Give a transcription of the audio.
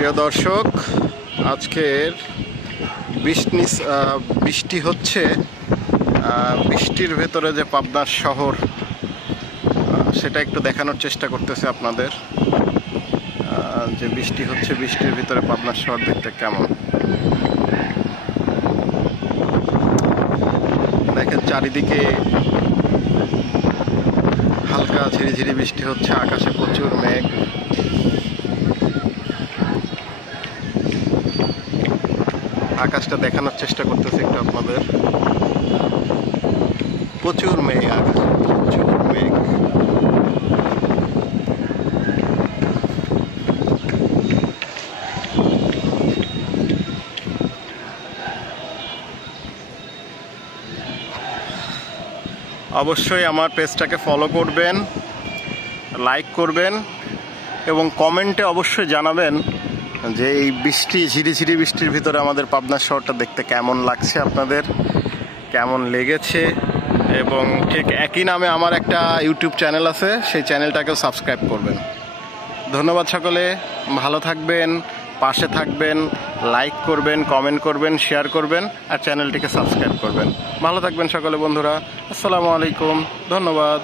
প্রিয় দর্শক, আজকের বৃষ্টি হচ্ছে। বৃষ্টির ভেতরে যে পাবনার শহর, সেটা একটু দেখানোর চেষ্টা করতেছে আপনাদের। যে বৃষ্টি হচ্ছে, বৃষ্টির ভিতরে পাবনার শহর দেখতে কেমন। দেখেন চারিদিকে হালকা ঝিরিঝিরি বৃষ্টি হচ্ছে, আকাশে প্রচুর মেঘ। আকাশটা দেখানোর চেষ্টা করতেছি একটু আপনাদের। প্রচুর মেঘ, আকাশে প্রচুর মেঘ। অবশ্যই আমার পেজটাকে ফলো করবেন, লাইক করবেন এবং কমেন্টে অবশ্যই জানাবেন যে এই ঝিরিঝিরি বৃষ্টির ভিতরে আমাদের পাবনা শহরটা দেখতে কেমন লাগছে, আপনাদের কেমন লেগেছে। এবং ঠিক একই নামে আমার একটা ইউটিউব চ্যানেল আছে, সেই চ্যানেলটাকেও সাবস্ক্রাইব করবেন। ধন্যবাদ সকলে, ভালো থাকবেন, পাশে থাকবেন, লাইক করবেন, কমেন্ট করবেন, শেয়ার করবেন আর চ্যানেলটিকে সাবস্ক্রাইব করবেন। ভালো থাকবেন সকলে বন্ধুরা। আসসালামু আলাইকুম, ধন্যবাদ।